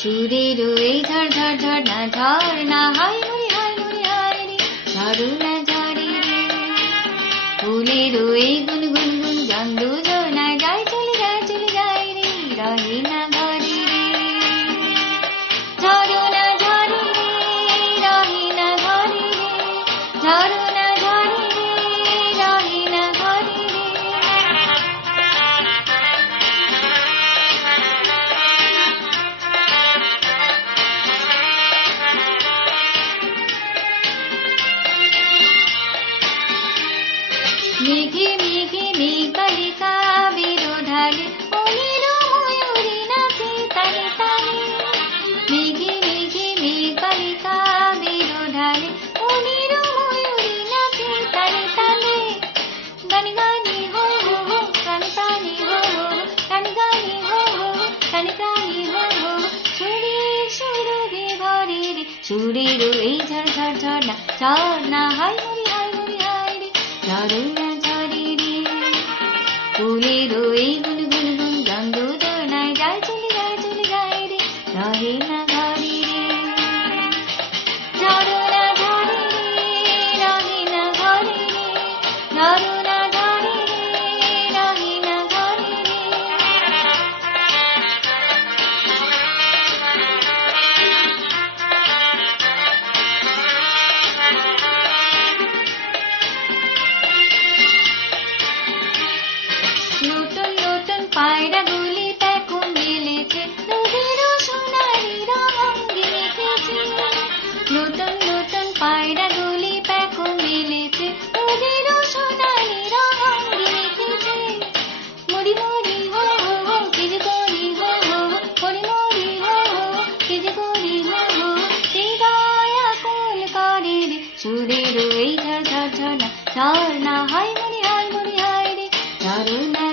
সুরের এই ঝড় ঝড় ঝর্ণা ঝর্ণা হাই মুড়ি হাই মুড়ি হাই রে ঝরনা ঝরে রে ফুলের এই গুন গুন গুন গান দুজনায় যায় চলে যায় রে রহে না ঘরে রে ঝরনা ঝরে রে রহে না ঘরে রে ঝরনা ঝরে রে রহে না ঘরে রে মেঘে মেঘে মেঘবালিকা বিরোধালে অনির ময়ূরী নাচে তালে তালে মেঘে মেঘে মেঘবালিকা বিরোধালে অনির ময়ূরী নাচে তালে তালে গানে গানে হো হো হো গানে গানে হো হো গানে গানে হো হো গানে গানে হো হো সুরের সুরভি ভরে রে সুরের এই ঝড় ঝড় ঝর্ণা ঝর্ণা হাই মুড়ি হাই মুড়ি হাই রে ঝরনা ঝরে রে ফুলের এই গুন গুন গুন গান দুজনায় যায় চলে যায় রে রহে না ঘরে রে ঝরনা ঝরে রে রহে না ঘরে রে ঝরনা ঝরে রে রহে না ঘরে রে নতুন নতুন পায়রাগুলি দেখো মেলেছে নদীর সোনালি রঙে মেখেছে নতুন নতুন পায়রাগুলি দেখো মেলেছে নদীর সোনালি রঙে মেখেছে মরি মরি হো হো হো কিজ করি হো হো মরি মরি হো হো কিজ করি হো হো হৃদয় আকুল করে রে সুরের এই ঝড় ঝড় ঝর্ণা ঝর্ণা হাই মুড়ি হাই রে ঝরনা